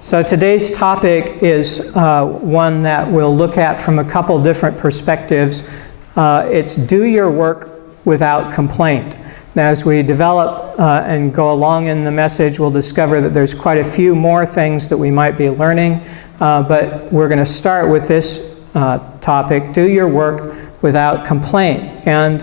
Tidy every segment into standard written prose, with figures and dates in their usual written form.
So today's topic is one that we'll look at from a couple different perspectives. It's do your work without complaint. Now, as we develop and go along in the message, we'll discover that there's quite a few more things that we might be learning, but we're going to start with this topic, do your work without complaint. And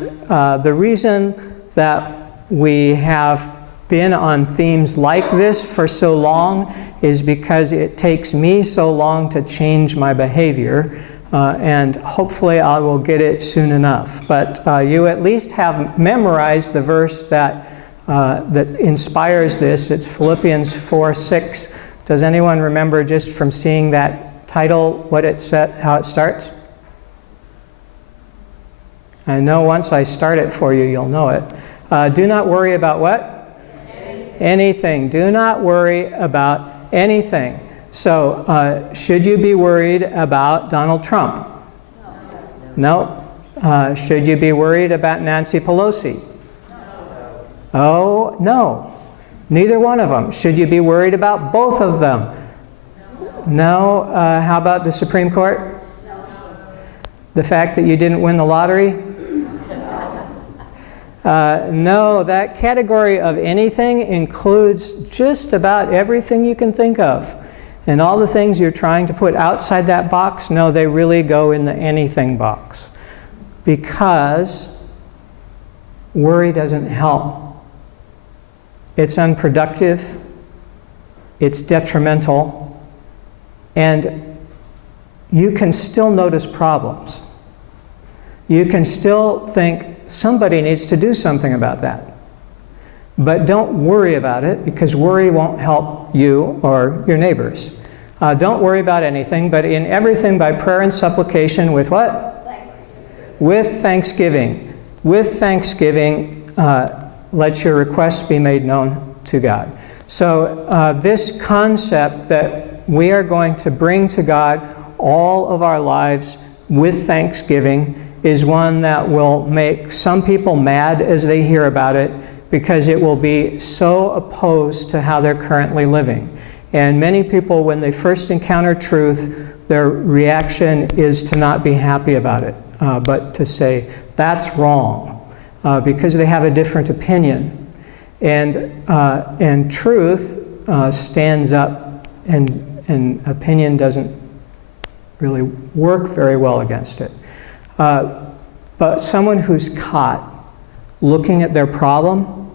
the reason that we have been on themes like this for so long is because it takes me so long to change my behavior, and hopefully I will get it soon enough. But you at least have memorized the verse that inspires this. It's Philippians 4:6. Does anyone remember, just from seeing that title, what it said, how it starts? I know once I start it for you, you'll know it. Do not worry about what? Anything. Do not worry about anything. So, should you be worried about Donald Trump? No. Should you be worried about Nancy Pelosi? Oh, no. Neither one of them. Should you be worried about both of them? No. How about the Supreme Court? The fact that you didn't win the lottery? No, that category of anything includes just about everything you can think of. And all the things you're trying to put outside that box, no, they really go in the anything box. Because worry doesn't help. It's unproductive, it's detrimental, and you can still notice problems. You can still think, somebody needs to do something about that. But don't worry about it, because worry won't help you or your neighbors. Don't worry about anything, but in everything by prayer and supplication with what? With thanksgiving. With thanksgiving, let your requests be made known to God. So this concept that we are going to bring to God all of our lives with thanksgiving is one that will make some people mad as they hear about it, because it will be so opposed to how they're currently living. And many people, when they first encounter truth, their reaction is to not be happy about it, but to say, that's wrong, because they have a different opinion. And truth stands up, and opinion doesn't really work very well against it. But someone who's caught looking at their problem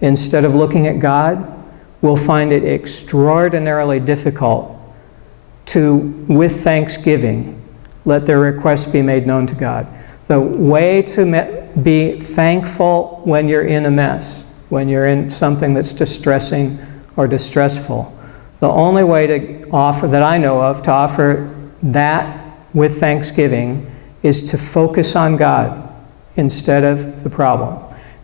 instead of looking at God will find it extraordinarily difficult to, with thanksgiving, let their requests be made known to God. The way to be thankful when you're in a mess, when you're in something that's distressing or distressful, the only way to offer, that I know of, to offer that with thanksgiving is to focus on God instead of the problem.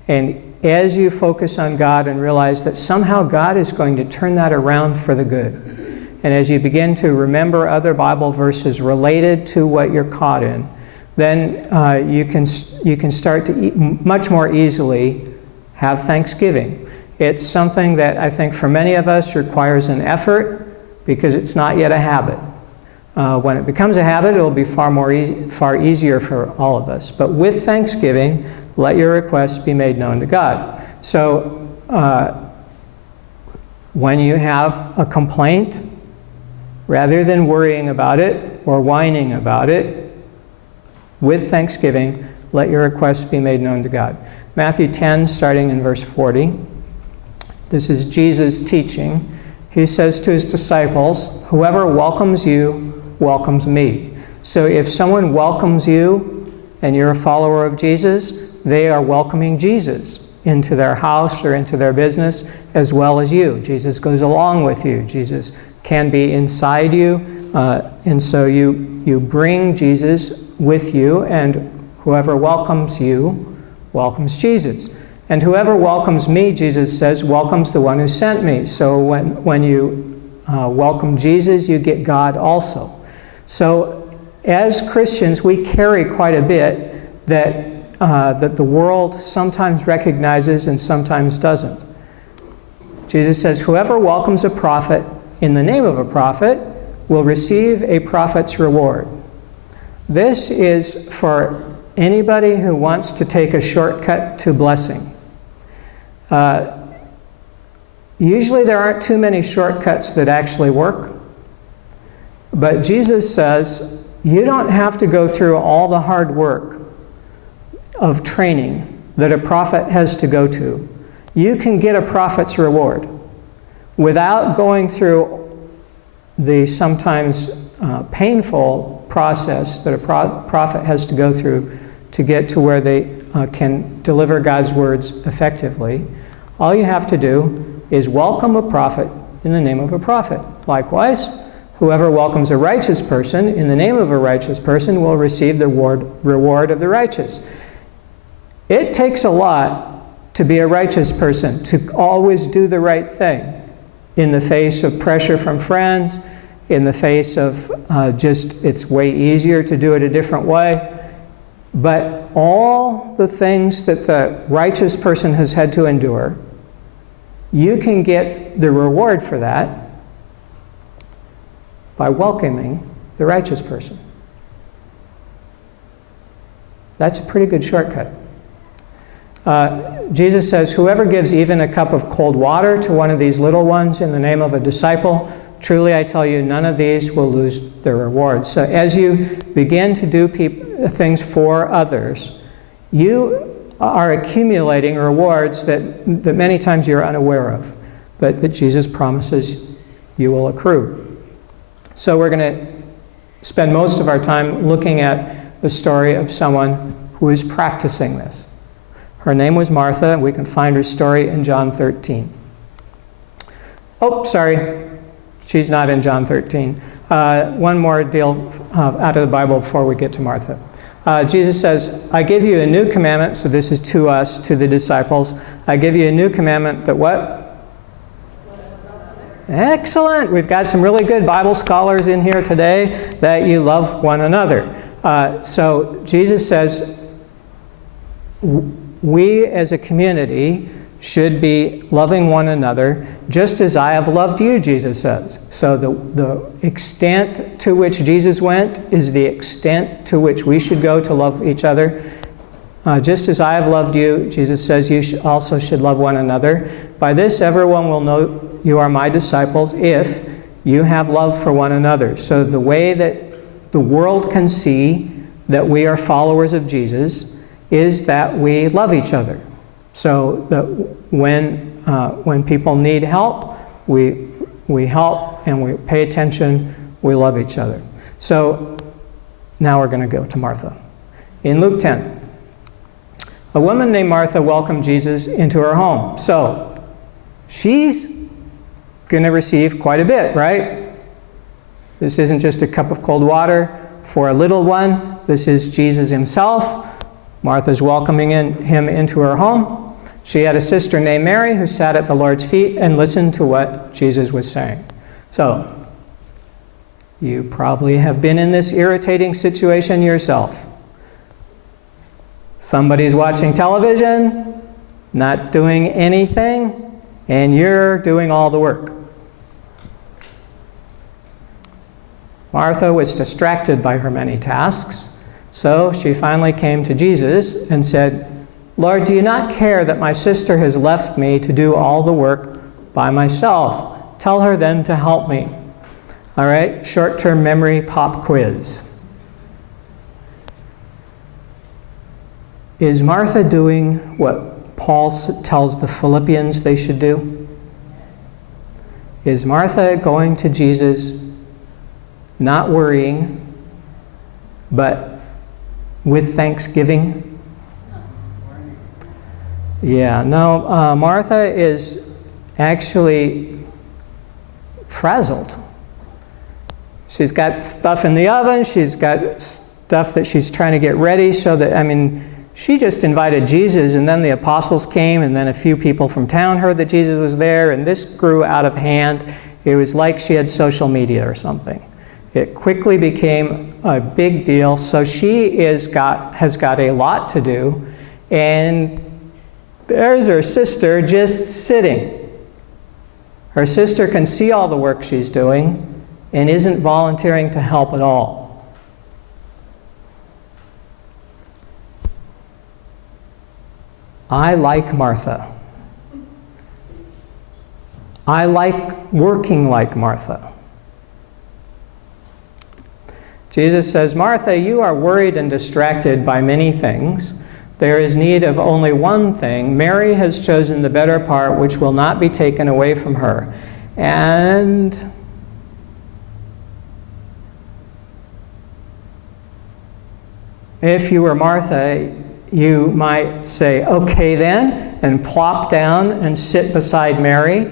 And as you focus on God and realize that somehow God is going to turn that around for the good, and as you begin to remember other Bible verses related to what you're caught in, then you can start to much more easily have thanksgiving. It's something that I think for many of us requires an effort, because it's not yet a habit. When it becomes a habit, it will be far easier for all of us. But with thanksgiving, let your requests be made known to God. So when you have a complaint, rather than worrying about it or whining about it, with thanksgiving, let your requests be made known to God. Matthew 10, starting in verse 40. This is Jesus teaching. He says to his disciples, "Whoever welcomes you welcomes me." So if someone welcomes you and you're a follower of Jesus, they are welcoming Jesus into their house or into their business as well as you. Jesus goes along with you. Jesus can be inside you. And so you bring Jesus with you, and whoever welcomes you welcomes Jesus. And whoever welcomes me, Jesus says, welcomes the one who sent me. So when you welcome Jesus, you get God also. So as Christians, we carry quite a bit that the world sometimes recognizes and sometimes doesn't. Jesus says, whoever welcomes a prophet in the name of a prophet will receive a prophet's reward. This is for anybody who wants to take a shortcut to blessing. Usually there aren't too many shortcuts that actually work, but Jesus says you don't have to go through all the hard work of training that a prophet has to go to. You can get a prophet's reward without going through the sometimes painful process that a prophet has to go through to get to where they can deliver God's words effectively. All you have to do is welcome a prophet in the name of a prophet. Likewise, whoever welcomes a righteous person in the name of a righteous person will receive the reward of the righteous. It takes a lot to be a righteous person, to always do the right thing in the face of pressure from friends, in the face of just it's way easier to do it a different way. But all the things that the righteous person has had to endure, you can get the reward for that by welcoming the righteous person. That's a pretty good shortcut. Jesus says, whoever gives even a cup of cold water to one of these little ones in the name of a disciple, truly I tell you, none of these will lose their reward. So as you begin to do things for others, you are accumulating rewards that many times you're unaware of, but that Jesus promises you will accrue. So we're going to spend most of our time looking at the story of someone who is practicing this. Her name was Martha, and we can find her story in John 13. Oh, sorry. She's not in John 13. One more deal out of the Bible before we get to Martha. Jesus says, I give you a new commandment, so this is to us, to the disciples. I give you a new commandment that what? Excellent. We've got some really good Bible scholars in here today, that you love one another. So Jesus says, we as a community should be loving one another just as I have loved you, Jesus says. So the extent to which Jesus went is the extent to which we should go to love each other. Just as I have loved you, Jesus says, you also should love one another. By this everyone will know you are my disciples if you have love for one another. So the way that the world can see that we are followers of Jesus is that we love each other. So that when people need help, we help and we pay attention, we love each other. So now we're going to go to Martha. In Luke 10, a woman named Martha welcomed Jesus into her home. So she's going to receive quite a bit, right? This isn't just a cup of cold water for a little one. This is Jesus himself. Martha's welcoming him into her home. She had a sister named Mary who sat at the Lord's feet and listened to what Jesus was saying. So, you probably have been in this irritating situation yourself. Somebody's watching television, not doing anything, and you're doing all the work. Martha was distracted by her many tasks. So she finally came to Jesus and said, Lord, do you not care that my sister has left me to do all the work by myself? Tell her then to help me. All right, short-term memory pop quiz. Is Martha doing what Paul tells the Philippians they should do? Is Martha going to Jesus, not worrying, but with thanksgiving? Yeah, no, Martha is actually frazzled. She's got stuff in the oven, she's got stuff that she's trying to get ready so that, she just invited Jesus, and then the apostles came, and then a few people from town heard that Jesus was there, and this grew out of hand. It was like she had social media or something. It quickly became a big deal, so she has got a lot to do, and there's her sister just sitting. Her sister can see all the work she's doing and isn't volunteering to help at all. I like Martha. I like working like Martha. Jesus says, Martha, you are worried and distracted by many things. There is need of only one thing. Mary has chosen the better part, which will not be taken away from her. And if you were Martha, you might say, okay then, and plop down and sit beside Mary.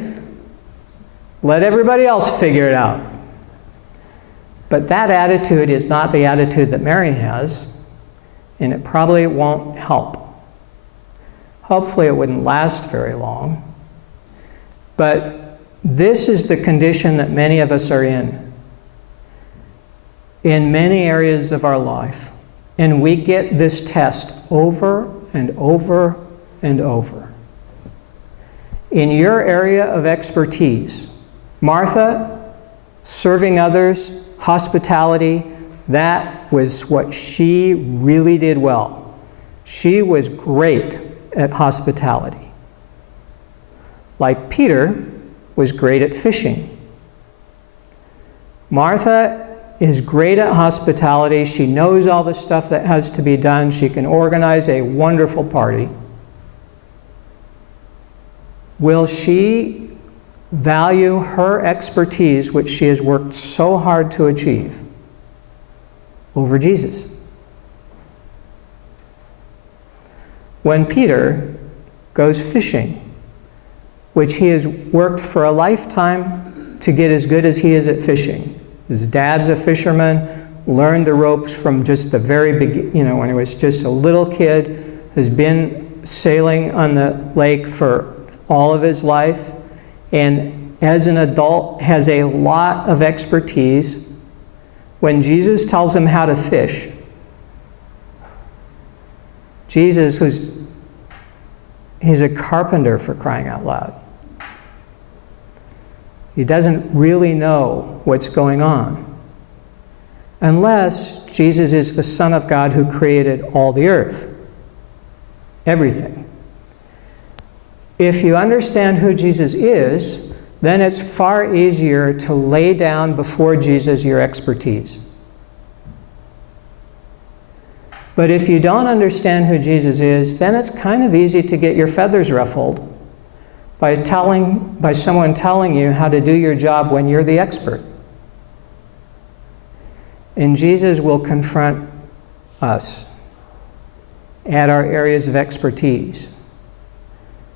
Let everybody else figure it out. But that attitude is not the attitude that Mary has, and it probably won't help. Hopefully it wouldn't last very long. But this is the condition that many of us are in many areas of our life. And we get this test over and over and over. In your area of expertise, Martha, serving others, hospitality, that was what she really did well. She was great at hospitality. Like Peter was great at fishing. Martha is great at hospitality. She knows all the stuff that has to be done. She can organize a wonderful party. Will she value her expertise, which she has worked so hard to achieve, over Jesus? When Peter goes fishing, which he has worked for a lifetime to get as good as he is at fishing. His dad's a fisherman, learned the ropes from just the very beginning, when he was just a little kid, has been sailing on the lake for all of his life, and as an adult has a lot of expertise. When Jesus tells him how to fish, Jesus, he's a carpenter, for crying out loud. He doesn't really know what's going on, unless Jesus is the Son of God who created all the earth, everything. If you understand who Jesus is, then it's far easier to lay down before Jesus your expertise. But if you don't understand who Jesus is, then it's kind of easy to get your feathers ruffled by someone telling you how to do your job when you're the expert. And Jesus will confront us at our areas of expertise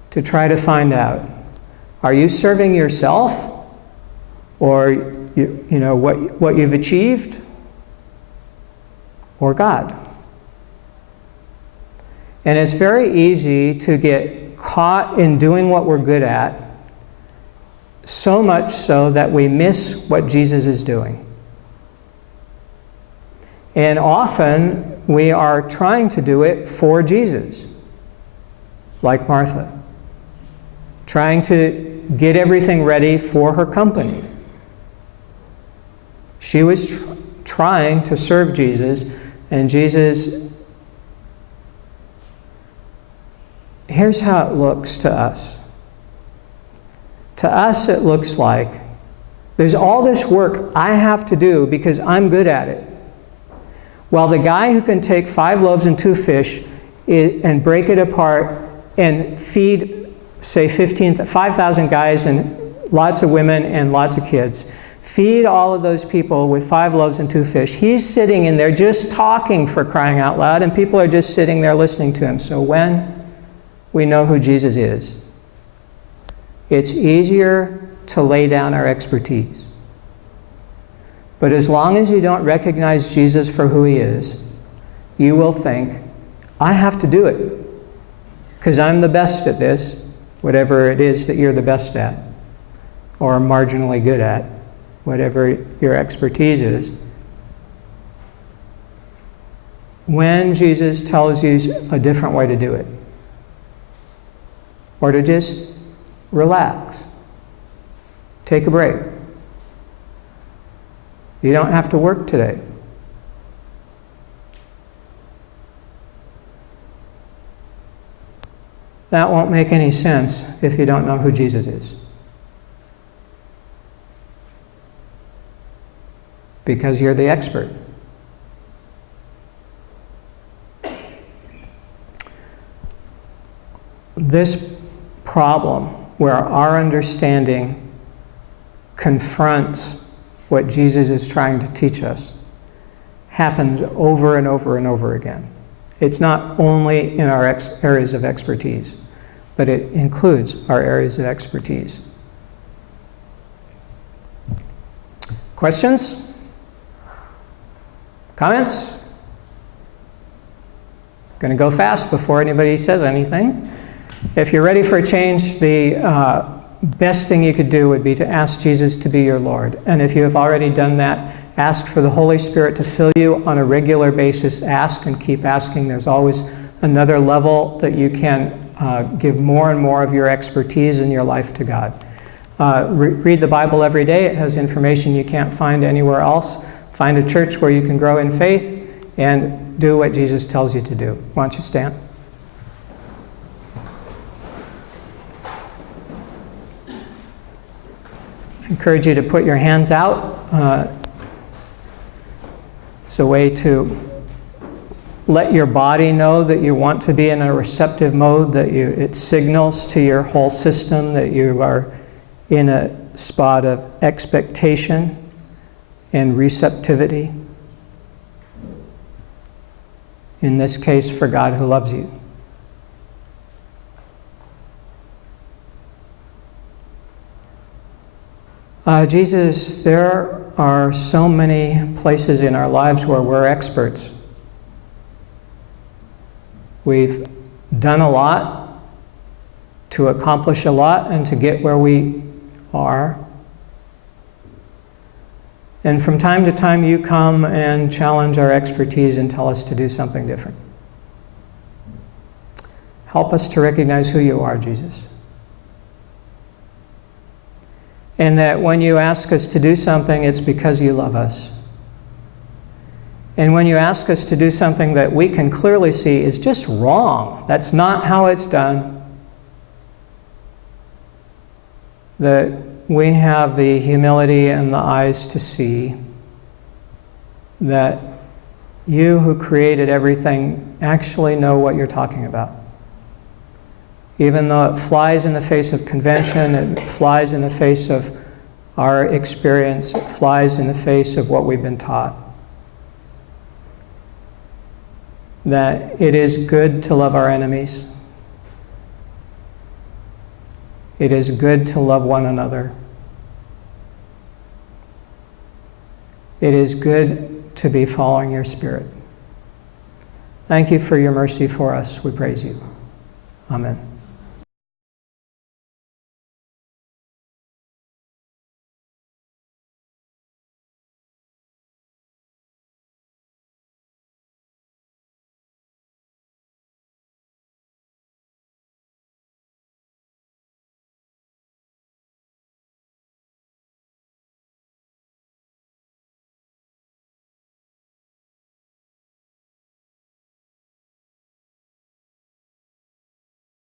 to try to find out, are you serving yourself, or what you've achieved, or God? And it's very easy to get caught in doing what we're good at, so much so that we miss what Jesus is doing. And often we are trying to do it for Jesus, like Martha, trying to get everything ready for her company. She was trying to serve Jesus, and Jesus, here's how it looks to us. To us, it looks like there's all this work I have to do because I'm good at it. While the guy who can take 5 loaves and 2 fish and break it apart and feed, say, 5,000 guys and lots of women and lots of kids, feed all of those people with 5 loaves and 2 fish. He's sitting in there just talking, for crying out loud, and people are just sitting there listening to him. So when we know who Jesus is, it's easier to lay down our expertise. But as long as you don't recognize Jesus for who he is, you will think, I have to do it because I'm the best at this, whatever it is that you're the best at, or marginally good at, whatever your expertise is. When Jesus tells you a different way to do it, or to just relax, Take a break. You don't have to work today. That won't make any sense if you don't know who Jesus is. Because you're the expert. This problem where our understanding confronts what Jesus is trying to teach us happens over and over and over again. It's not only in our areas of expertise, but it includes our areas of expertise. Questions? Comments? Going to go fast before anybody says anything. If you're ready for a change, the best thing you could do would be to ask Jesus to be your Lord. And if you have already done that, ask for the Holy Spirit to fill you on a regular basis. Ask and keep asking. There's always another level that you can give more and more of your expertise in your life to God. Read the Bible every day. It has information you can't find anywhere else. Find a church where you can grow in faith and do what Jesus tells you to do. Why don't you stand? I encourage you to put your hands out. It's a way to let your body know that you want to be in a receptive mode, that it signals to your whole system that you are in a spot of expectation and receptivity. In this case, for God who loves you. Jesus, there are so many places in our lives where we're experts. We've done a lot to accomplish a lot and to get where we are. And from time to time you come and challenge our expertise and tell us to do something different. Help us to recognize who you are, Jesus. And that when you ask us to do something, it's because you love us. And when you ask us to do something that we can clearly see is just wrong, that's not how it's done, that we have the humility and the eyes to see that you who created everything actually know what you're talking about. Even though it flies in the face of convention, it flies in the face of our experience, it flies in the face of what we've been taught. That it is good to love our enemies. It is good to love one another. It is good to be following your Spirit. Thank you for your mercy for us. We praise you. Amen.